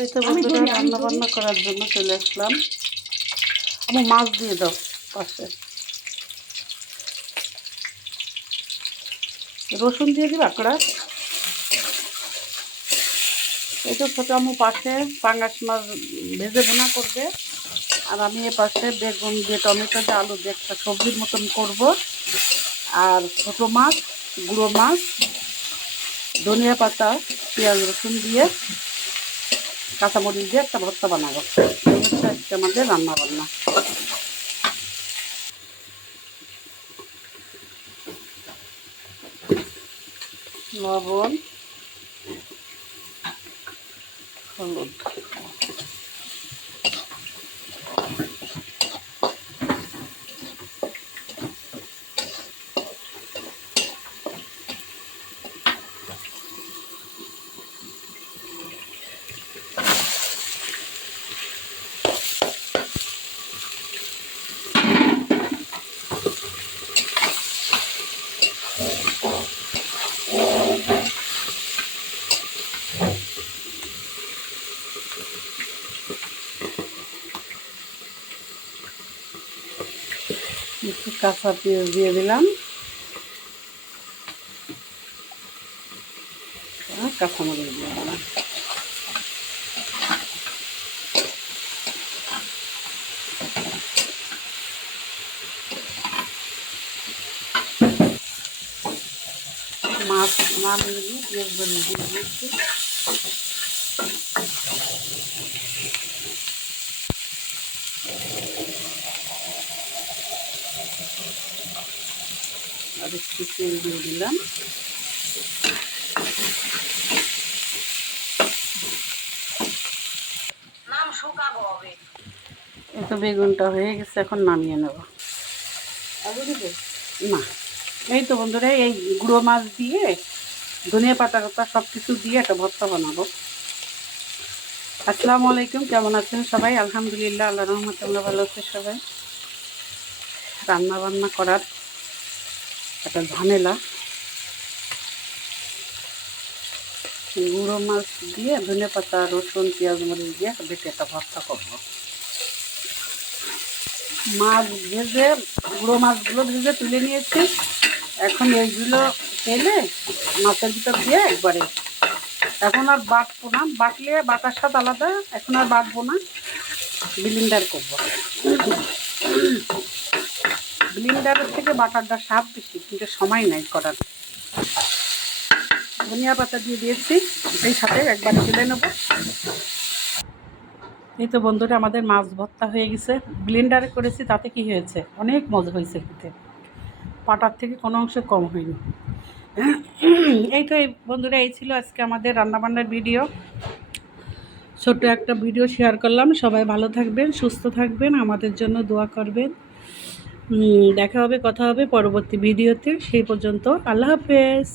এই তো বন্ধুরা রান্না বান্না করার জন্য চলে আসলাম। আমার মাছ দিয়ে দাও পাশে, রসুন দিয়ে দিবা কড়া। এই তো ছোটো আমু পাশে পাঙ্গাস মাছ ভেজে ভুনা করবে, আর আমি এ পাশে বেগুন দিয়ে টমেটো দিয়ে আলু দিয়ে একটা সবজির মতন করব। আর ছোটো মাছ, গুঁড়ো মাছ, ধনিয়া পাতা, পেঁয়াজ রসুন দিয়ে কাঁচামরিচ দিয়ে একটা ভর্তা বানাবো। এই হচ্ছে আজকে আমাদের রান্না বান্না। লবণ, হলুদ, একটু কাঁচা পেঁয়াজ দিয়ে দিলাম, কাঁচামরিচ দিয়ে দিলাম। মাছ নামিয়ে দিয়ে পেঁয়াজ বানিয়ে দিয়ে দিয়েছি। আর একটু তেল দিয়ে দিলাম। এই তো বেগুনটা হয়ে গেছে, এখন নামিয়ে নেব। না, এই তো বন্ধুরা এই গুঁড়ো মাছ দিয়ে ধনিয়া পাতা সব কিছু দিয়ে একটা ভর্তা বানাবো। আসসালামু আলাইকুম, কেমন আছেন সবাই? আলহামদুলিল্লাহ, আল্লাহ রহমতে আমরা ভালো আছি সবাই। রান্না বান্না করার একটা ঝামেলা। গুঁড়ো মাছ দিয়ে ধনিয়া পাতা, রসুন, পেঁয়াজ মরিচ দিয়ে বেটে একটা ভর্তা করবো। মাছ ভেজে, গুঁড়ো মাছগুলো ভেজে তুলে নিয়েছি। এখন এইগুলো তেলে মাছের ভিতর দিয়ে একবারে, এখন আর বাটবো না, বাটলে বাটার স্বাদ আলাদা, এখন আর বাটবো না, ব্লেন্ডার করবো। ব্লেন্ডারের থেকে বাটারটা স্বাদ বেশি, কিন্তু সময় নাই করার। ধনিয়া পাতা দিয়ে দিয়েছি, এই সাথে একবার তুলে নেব। এই তো বন্ধুরা আমাদের মাছ ভর্তা হয়ে গেছে। ব্লেন্ডারে করেছি, তাতে কি হয়েছে, অনেক মজা হয়েছে খেতে, পাটার থেকে কোনো অংশে কম হয়নি। এই তো বন্ধুরা, এই ছিল আজকে আমাদের রান্নাবান্নার ভিডিও। ছোট্ট একটা ভিডিও শেয়ার করলাম। সবাই ভালো থাকবেন, সুস্থ থাকবেন, আমাদের জন্য দোয়া করবেন। দেখা হবে, কথা হবে পরবর্তী ভিডিওতে। সেই পর্যন্ত আল্লাহ হাফেজ।